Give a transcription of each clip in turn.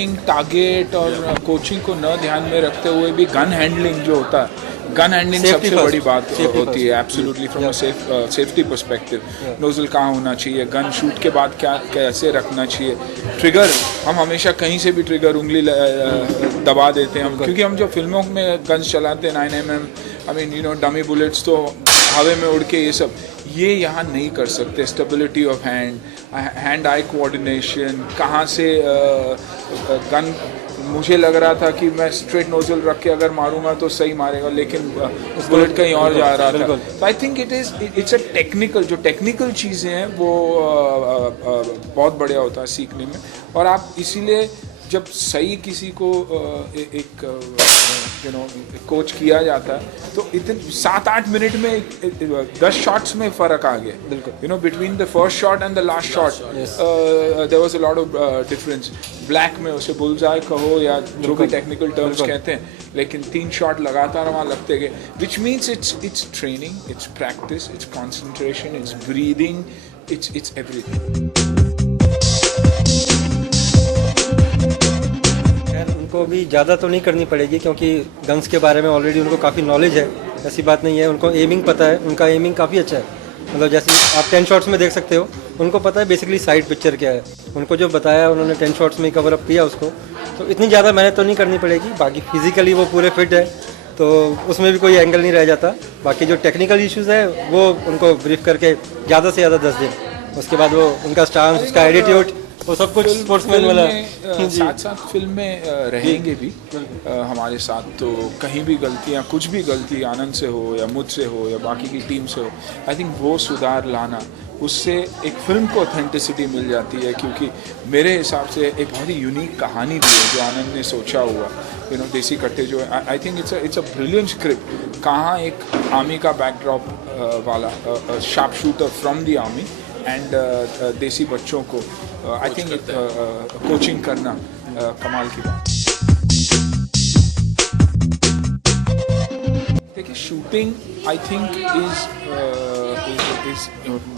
Timing, target और coaching को न ध्यान में रखते हुए भी गन हैंडलिंग जो होता है, गन हैंडलिंग सबसे बड़ी बात होती है absolutely from a safety perspective. Nozzle कहाँ होना चाहिए, गन शूट के बाद क्या कैसे रखना चाहिए, ट्रिगर हम हमेशा कहीं से भी ट्रिगर उंगली दबा देते हैं हम, क्योंकि हम जो फिल्मों में गन्स चलाते हैं 9mm, I mean you know dummy bullets तो हवा में उड़ के ये यहाँ नहीं कर सकते। Stability of hand eye coordination, कहाँ से गन, मुझे लग रहा था कि मैं स्ट्रेट नोजल रख के अगर मारूंगा तो सही मारेगा, लेकिन बुलेट कहीं और जा रहा था। तो आई थिंक इट्स अ टेक्निकल, जो टेक्निकल चीज़ें हैं वो बहुत बढ़िया होता है सीखने में। और आप इसीलिए जब सही किसी को एक यू नो कोच किया जाता है तो इतने 7-8 मिनट में 10 शॉट्स में फ़र्क आ गया, you know between the first shot and the last shot there was a lot of difference. Black में उसे बुल्सआई कहो या जो भी टेक्निकल टर्म्स कहते हैं, लेकिन 3 शॉट लगातार वहाँ लगते गए, which means it's training, it's practice, it's concentration, it's breathing, it's everything. उनको भी ज़्यादा तो नहीं करनी पड़ेगी क्योंकि गन्स के बारे में ऑलरेडी उनको काफ़ी नॉलेज है, ऐसी बात नहीं है। उनको एमिंग पता है, उनका एमिंग काफ़ी अच्छा है। मतलब जैसे आप 10 शॉट्स में देख सकते हो, उनको पता है बेसिकली साइड पिक्चर क्या है। उनको जो बताया उन्होंने 10 शॉट्स में कवर अप किया उसको, तो इतनी ज़्यादा मेहनत तो नहीं करनी पड़ेगी। बाकी फिजिकली वो पूरे फिट है तो उसमें भी कोई एंगल नहीं रह जाता। बाकी जो टेक्निकल इश्यूज़ है वो उनको ब्रीफ करके ज़्यादा से ज़्यादा 10 दिन, उसके बाद वो उनका स्टांस, उसका एटीट्यूड, वो सब कुछ स्पोर्ट्समैन वाला साथ साथ फिल्म में रहेंगे भी हमारे साथ। तो कहीं भी गलतियाँ, कुछ भी गलती आनंद से हो या मुझसे हो या बाकी की टीम से हो, आई थिंक वो सुधार लाना, उससे एक फिल्म को ऑथेंटिसिटी मिल जाती है। क्योंकि मेरे हिसाब से एक बहुत ही यूनिक कहानी भी है जो आनंद ने सोचा हुआ, यू नो देसी कट्टे जो आई think it's a brilliant script. कहाँ एक आर्मी का बैकड्रॉप वाला sharp shooter from the army and देसी बच्चों को आई थिंक कोचिंग करना कमाल की बात। देखिए shooting I think is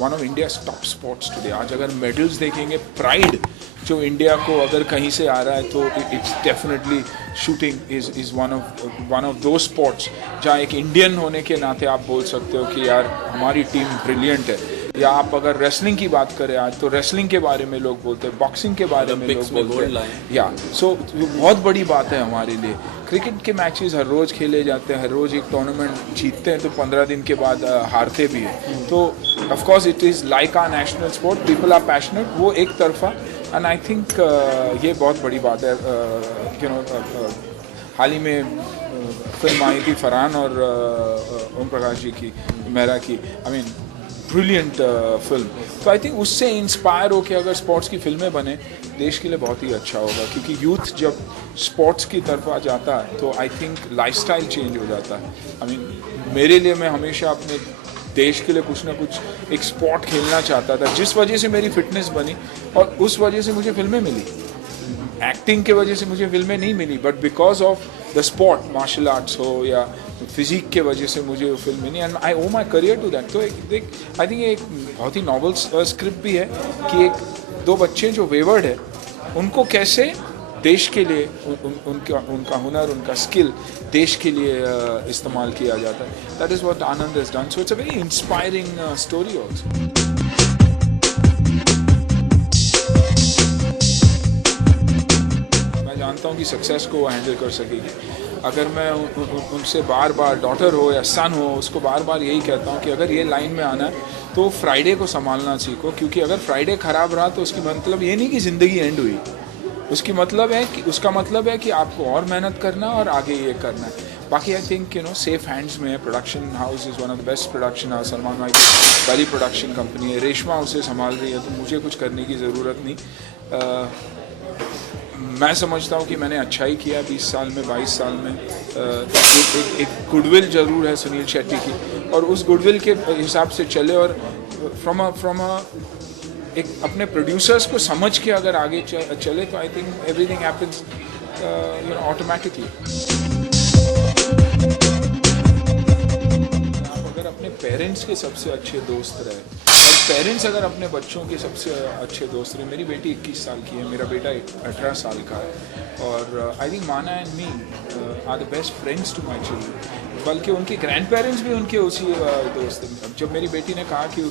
one of India's top sports today. आज अगर मेडल्स देखेंगे, प्राइड जो इंडिया को अगर कहीं से आ रहा है तो it's definitely shooting is one of दो स्पोर्ट्स जहाँ एक इंडियन होने के नाते आप बोल सकते हो कि यार हमारी टीम ब्रिलियंट है। या आप अगर रेसलिंग की बात करें आज, तो रेसलिंग के बारे में लोग बोलते हैं, बॉक्सिंग के बारे में लोग बोलते हैं, या सो बहुत बड़ी बात है हमारे लिए। क्रिकेट के मैचेस हर रोज़ खेले जाते हैं, हर रोज़ एक टूर्नामेंट जीतते हैं तो 15 दिन के बाद हारते भी हैं। तो of course it is like our national sport, people are passionate, वो एक तरफा। एंड आई थिंक ये बहुत बड़ी बात है। यू नो हाल ही में फिल्म आई थी फरहान और ओम प्रकाश जी की, मेरा की, आई मीन ब्रिलियंट फिल्म। तो आई थिंक उससे इंस्पायर होकर अगर स्पोर्ट्स की फिल्में बने, देश के लिए बहुत ही अच्छा होगा। क्योंकि यूथ जब स्पोर्ट्स की तरफ आ जाता है तो आई थिंक लाइफस्टाइल चेंज हो जाता है। आई मीन मेरे लिए, मैं हमेशा अपने देश के लिए कुछ ना कुछ एक स्पोर्ट खेलना चाहता था, जिस वजह से मेरी फिटनेस बनी और उस वजह से मुझे फिल्में मिली। एक्टिंग के वजह से मुझे फिल्में नहीं मिली, but because of the sport, martial arts हो या फिजिक के वजह से मुझे वो फिल्म मिली and I owe my career to that. तो एक आई थिंक एक बहुत ही नॉवल स्क्रिप्ट भी है कि एक दो बच्चे जो वेवर्ड है उनको कैसे देश के लिए उनका हुनर, उनका स्किल देश के लिए इस्तेमाल किया जाता है। That is what Anand has done. So it's a very inspiring story also. जानता हूँ कि सक्सेस को वो हैंडल कर सकेगी। अगर मैं उनसे बार बार, डॉटर हो या सन हो, उसको बार बार यही कहता हूँ कि अगर ये लाइन में आना है तो फ्राइडे को संभालना सीखो। क्योंकि अगर फ्राइडे ख़राब रहा तो उसकी मतलब ये नहीं कि ज़िंदगी एंड हुई, उसका मतलब है कि आपको और मेहनत करना और आगे ये करना है। बाकी I think you know safe hands में है। Production house is one of the best production house. Salman भाई की पहली प्रोडक्शन कंपनी है, रेशमा उसे संभाल रही है, तो मुझे कुछ करने की ज़रूरत नहीं। मैं समझता हूँ कि मैंने अच्छा ही किया 20 साल में, 22 साल में। एक गुडविल ज़रूर है सुनील शेट्टी की, और उस गुडविल के हिसाब से चले और फ्रॉम अ एक अपने प्रोड्यूसर्स को समझ के अगर आगे चले तो I think everything happens you know automatically. आप अगर अपने पेरेंट्स के सबसे अच्छे दोस्त रहे, पेरेंट्स अगर अपने बच्चों के सबसे अच्छे दोस्त रहे, मेरी बेटी 21 साल की है, मेरा बेटा 18 साल का है, और आई थिंक माना and me are the best friends to my children, बल्कि उनके ग्रैंड पेरेंट्स भी उनके उसी दोस्त हैं। जब मेरी बेटी ने कहा कि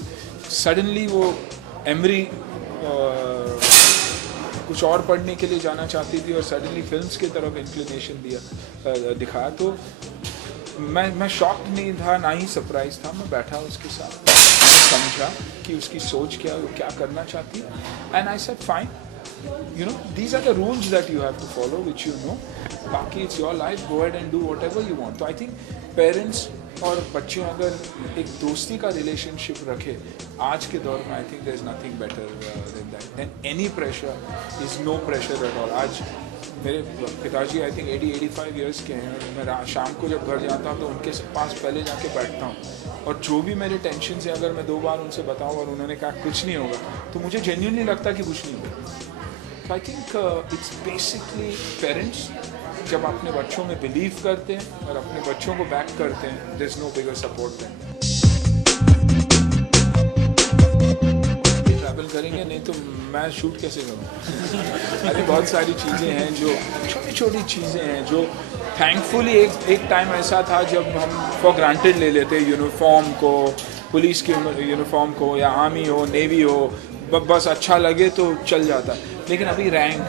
सडनली वो एमरी कुछ और पढ़ने के लिए जाना चाहती थी और सडनली फिल्म्स की तरफ इंक्लिनेशन दिखाया, तो मैं शॉक नहीं था, ना ही सरप्राइज था। मैं बैठा उसके साथ, मैंने समझा कि उसकी सोच क्या है, वो क्या करना चाहती है, and I said fine, you know, these are the rules that you have to follow, which you know, बाकी it's your life, go ahead and do whatever you want। तो I think parents और बच्चे अगर एक दोस्ती का relationship रखे आज के दौर में, I think there is nothing better than that, then any pressure is no pressure at all. आज मेरे पिताजी आई थिंक 80-85 ईयर्स के हैं, मैं शाम को जब घर जाता हूँ तो उनके पास पहले जाके बैठता हूँ, और जो भी मेरे टेंशन है अगर मैं 2 बार उनसे बताऊँ और उन्होंने कहा कुछ नहीं होगा, तो मुझे जेन्युइनली लगता कि कुछ नहीं होगा। तो आई थिंक इट्स बेसिकली पेरेंट्स जब अपने बच्चों में बिलीव करते हैं और अपने बच्चों को बैक करते हैं, there is no bigger support than. Travel करेंगे नहीं तो मैं शूट कैसे करूँ? अरे बहुत सारी चीज़ें हैं, जो छोटी छोटी चीज़ें हैं जो थैंकफुली एक टाइम ऐसा था जब हम फॉर ग्रांटेड ले लेते, यूनिफॉर्म को, पुलिस की यूनिफॉर्म को, या आर्मी हो, नेवी हो, बस अच्छा लगे तो चल जाता है। लेकिन अभी रैंक,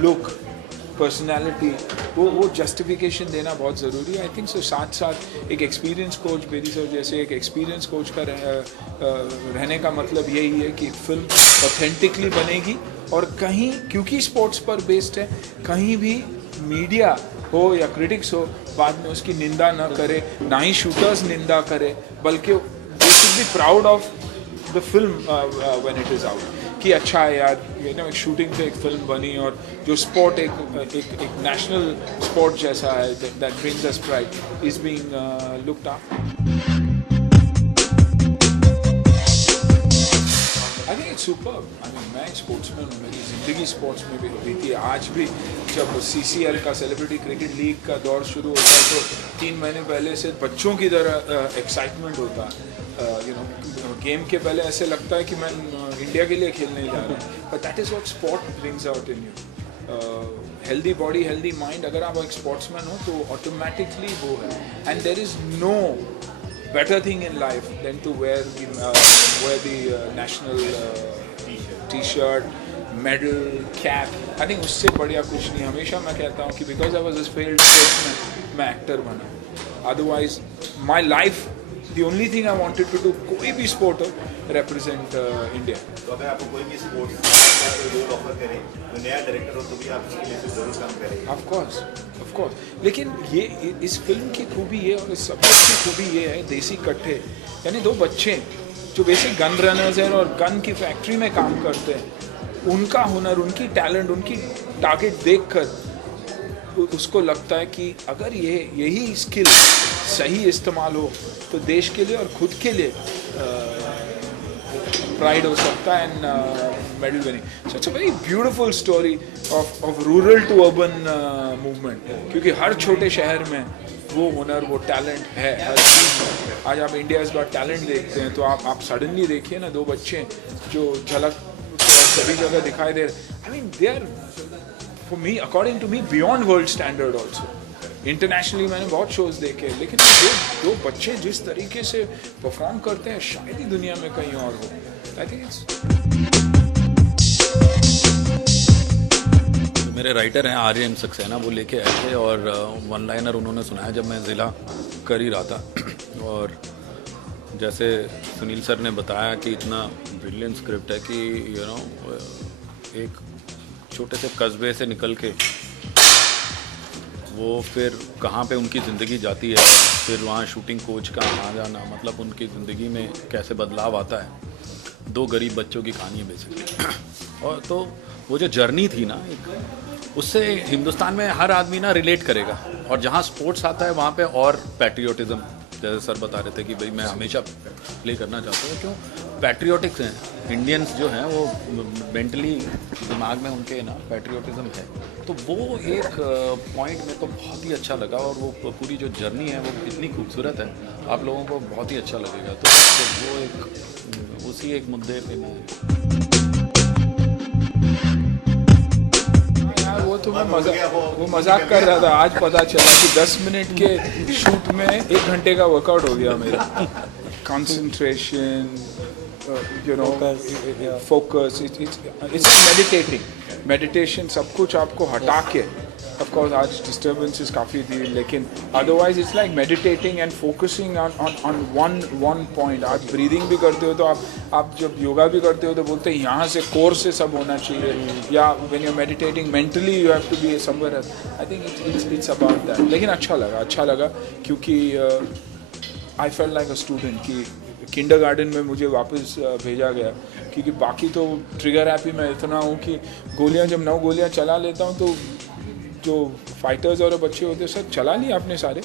लुक, पर्सनालिटी, वो जस्टिफिकेशन देना बहुत ज़रूरी है। आई थिंक सो साथ साथ एक एक्सपीरियंस कोच, बेरी सर जैसे एक एक्सपीरियंस कोच का रहने का मतलब यही है कि फिल्म ऑथेंटिकली बनेगी, और कहीं क्योंकि स्पोर्ट्स पर बेस्ड है, कहीं भी मीडिया हो या क्रिटिक्स हो बाद में उसकी निंदा न करे, ना ही शूटर्स निंदा करे, बल्कि they should be proud of the film when it is out, कि अच्छा है यार, यू नो, एक शूटिंग पे एक फिल्म बनी, और जो स्पोर्ट एक नेशनल स्पोर्ट जैसा है, that brings us pride, is being looked up. I think it's superb. I mean, मैं एक स्पोर्ट्समैन हूँ, मेरी ज़िंदगी स्पोर्ट्स में भी हुई थी। आज भी जब CCL का, सेलिब्रिटी क्रिकेट लीग का दौर शुरू होता है, तो 3 महीने पहले से बच्चों की तरह एक्साइटमेंट होता है। यू नो, गेम के पहले ऐसे लगता है कि मैं इंडिया के लिए खेलने जा रहा हूँ, but that is what sport brings out in you. Healthy body, healthy mind, अगर आप एक स्पोर्ट्समैन हो तो ऑटोमेटिकली वो है, and there is no better thing in life than to wear the national t-shirt, medal, cap। I think उससे बढ़िया कुछ नहीं। हमेशा मैं कहता हूँ कि because I was a failed sportsman, मैं एक्टर बना, otherwise my life, the only thing I wanted to do, कोई भी स्पोर्ट हो, represent India। तो अगर आपको कोई भी स्पोर्ट्स का कोई रोल ऑफर करे, तो नया डायरेक्टर हो तो भी आप इसके लिए जरूर काम करेंगे। Of course. लेकिन ये इस फिल्म की खूबी ये, और इस सब्जेक्ट की खूबी ये है, देसी कट्ठे, यानी 2 बच्चे जो बेसिक गन रनर्स हैं और गन की फैक्ट्री में काम करते हैं, उनका हुनर, उनकी टैलेंट, उनकी टारगेट देखकर उसको लगता है कि अगर यही स्किल सही इस्तेमाल हो तो देश के लिए और खुद के लिए प्राइड हो सकता है, and medal winning. So it's a very beautiful story of rural to urban movement, क्योंकि हर छोटे शहर में वो हुनर, वो टैलेंट है हर चीज़ में। आज आप इंडिया इस बार टैलेंट देखते हैं, तो आप सडनली देखिए ना, 2 बच्चे जो झलक सभी जगह दिखाई दे रहे। I mean, they are for me, according to me, beyond world standard also. Internationally मैंने बहुत शोज़ देखे, लेकिन जो 2 बच्चे जिस तरीके से परफॉर्म करते हैं, शायद ही दुनिया में कहीं और हो। आई थिंक इट्स। मेरे राइटर हैं आर्यन सक्सेना, वो लेके आए थे, और 1 लाइनर उन्होंने सुनाया जब मैं ज़िला कर ही रहा था। और जैसे सुनील सर ने बताया कि इतना ब्रिलियंट स्क्रिप्ट है कि यू नो, एक छोटे से कस्बे से निकल के वो फिर कहाँ पे उनकी ज़िंदगी जाती है, फिर वहाँ शूटिंग कोच का आ जाना, मतलब उनकी ज़िंदगी में कैसे बदलाव आता है। 2 गरीब बच्चों की कहानी है बेसिकली। और तो वो जो जर्नी थी ना, उससे हिंदुस्तान में हर आदमी ना रिलेट करेगा। और जहाँ स्पोर्ट्स आता है वहाँ पे और पैट्रियोटिज़म, जैसे सर बता रहे थे कि भाई मैं हमेशा प्ले करना चाहता हूँ, क्यों पैट्रियोटिक्स हैं इंडियंस जो हैं, वो मेंटली दिमाग में उनके ना पैट्रियोटिज़म है। तो वो एक पॉइंट मेरे को बहुत ही अच्छा लगा, और वो पूरी जो जर्नी है वो इतनी खूबसूरत है, आप लोगों को बहुत ही अच्छा लगेगा। तो वो एक उसी एक मुद्दे पे मैं यार वो तो मैं मजाक कर रहा था, आज पता चला कि 10 मिनट के शूट में 1 घंटे का वर्कआउट हो गया मेरा। कंसंट्रेशन, फोकस, इट्स मेडिटेशन, सब कुछ आपको हटा के, ऑफ कोर्स आज डिस्टर्बेंसेस काफ़ी थी, लेकिन otherwise it's like meditating and focusing on one point. आप ब्रीदिंग भी करते हो तो आप जब योगा भी करते हो तो बोलते हैं यहाँ से कोर से सब होना चाहिए, या when you are meditating mentally you have to be somewhere else. I think it's about that. लेकिन अच्छा लगा क्योंकि I felt like a student कि किंडरगार्टन में मुझे वापस भेजा गया, क्योंकि बाकी तो ट्रिगर हैप्पी मैं इतना हूँ कि गोलियाँ जब 9 गोलियाँ चला लेता हूँ तो जो फाइटर्स और बच्चे होते हैं सब चला लिए आपने सारी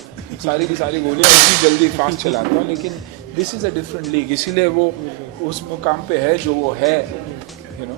की सारी गोलियाँ इतनी जल्दी फास्ट चलाता हूँ, लेकिन this is a different league, इसीलिए वो उस मुकाम पे है जो वो है, यू नो।